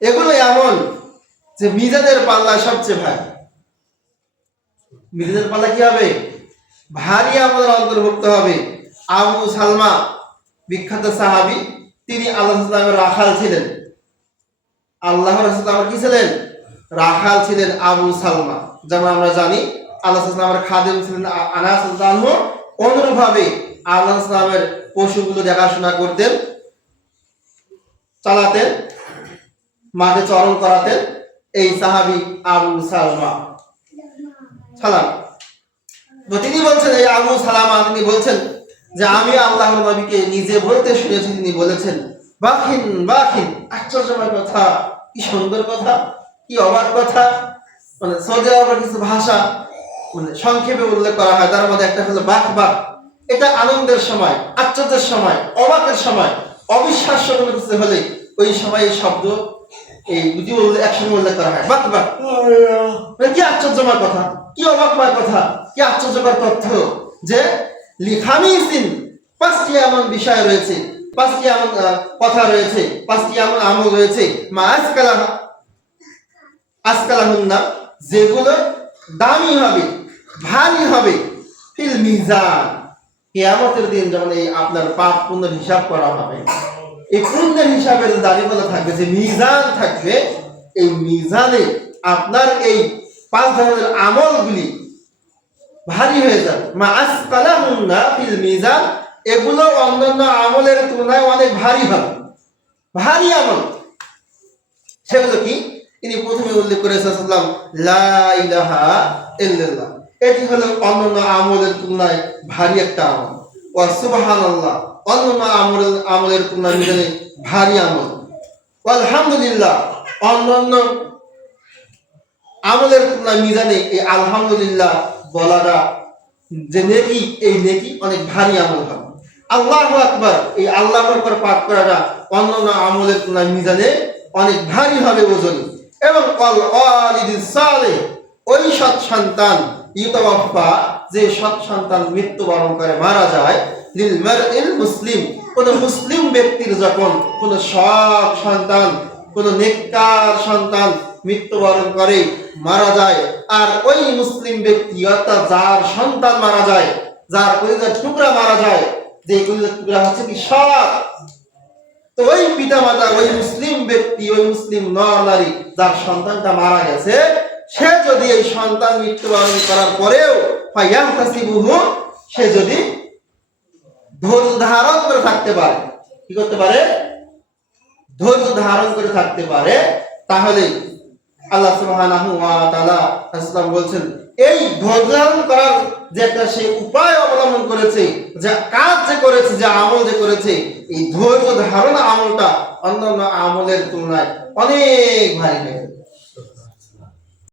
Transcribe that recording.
এগুলো এমন যে মিজানের পাল্লা সবচেয়ে ভারী। মিজানের পাল্লা কি হবে? ভারী আমলের অন্তর্ভুক্ত হবে। আবু সালমা বিখ্যাত সাহাবী, তিনি আল্লাহ রাসূলের রাখাল ছিলেন। আল্লাহর রাসূল আমার কি ছিলেন? রাখাল ছিলেন আবু সালমা। যেমন আমরা জানি আল্লাহ রাসূলের খাদেম ছিলেন আনাস রাদিয়াল্লাহু আনহু, অনুরূপভাবে আল্লাহ রাসূলের পশুগুলো দেখাশোনা করতেন, চালাতেন, মাঠে চরণ করাতেন এই সাহাবী আবু সালমা। সালাম। তো তিনি বলছেন, এই আবু সালামা তিনি বলছেন যে আমি আল্লাহর নবীকে নিজে বলতে শুনেছি, তিনি বলেছেন বাখিন বাখিন, আশ্চর্যময় কথা, কি সুন্দর কথা, কি অবাক কথা। মানে সৌদি আরবের কিছু ভাষা মানে সংক্ষেপে উল্লেখ করা হয়, তার মধ্যে একটা হলো বাক বাক। এটা আনন্দের সময়, আশ্চর্যের সময়, অবাকের সময়, অবিশ্বাস্য কোনো কিছু হলে ওই সময় এই শব্দ এই দুটি একসঙ্গে উল্লেখ করা হয়, বাক বাক। কি আশ্চর্যময় কথা, কি অবাকময় কথা, কি আশ্চর্যকর তথ্য যে লিখামিসিন, পাঁচটি এমন বিষয় রয়েছে, পাঁচটি এমন কথা রয়েছে, পাঁচটি এমন আমল রয়েছে, মা আজকালাহুন্না, যেগুলো দামি হবে, ভারী হবে, ফিল মিজান, কিয়ামতের দিন যখন এই আপনার পাপ পুণ্যের হিসাব করা হবে, এই পুণ্যের হিসাবের দাঁড়িপাল্লা থাকবে, যে মিজান থাকবে, এই মিজানে আপনার এই 5 ধরনের আমলগুলি ভারী হয়ে যাবে। মা আসকালাহুন্না ফিল মিজান, এগুলো অন্যান্য আমলের তুলনায় অনেক ভারী হবে, ভারী আমল। সেগুলো কি? তিনি প্রথমে উল্লেখ করেছেন লা ইলাহা ইল্লাল্লাহ, এটি হলো অন্যান্য আমলের তুলনায় ভারী একটা আমল। ওয়া সুবহানাল্লাহ, অন্যান্য আমলের তুলনায় মিজানে ভারী আমল। আলহামদুলিল্লাহ, অন্যান্য আমলের তুলনায় মিজানে এই আলহামদুলিল্লাহ বলাটা যে নেকি, এই নেকি অনেক ভারী আমল হবে। আল্লাহু আকবার, এই আল্লাহু আকবার পাঠ করাটা অন্যান্য আমলের তুলনায় মিজানে অনেক ভারী হবে ওজনে। এবং ওয়ালিদিস সালেহ, ওই সৎ সন্তান, ইউতাওয়াফা, যে সৎ সন্তান মৃত্যুবরণ করে মারা যায়, লিল মারইল মুসলিম, কোন মুসলিম ব্যক্তির যখন কোন সৎ সন্তান, কোন নেককার সন্তান মৃত্যুবরণ করে মারা যায়, আর ওই মুসলিম ব্যক্তি অর্থাৎ যার সন্তান মারা যায়, যার কলিজার টুকরা মারা যায়, যে কলিজার টুকরা হচ্ছে কি সৎ, তো ওই পিতা মাতা, ওই মুসলিম ব্যক্তি, ওই মুসলিম নর নারী যার সন্তানটা মারা গেছে, সে যদি এই সন্তান মৃত্যুবরণ করার পরেও ফায়াহতাসিবুহু, সে যদি ধৈর্য ধারণ করে থাকতে পারে, কি করতে পারে? ধৈর্য ধারণ করে থাকতে পারে, তাহলে আল্লাহ সুবহানাহু ওয়া তাআলা রাসূল বলছেন এই ধৈর্য ধারণ করার যে একটা সে উপায় অবলম্বন করেছে, যে কাজ যে করেছে, যে আমল যে করেছে, এই ধৈর্য ধারণ আমলটা অন্যান্য আমলের তুলনায় অনেক ভারী হয়ে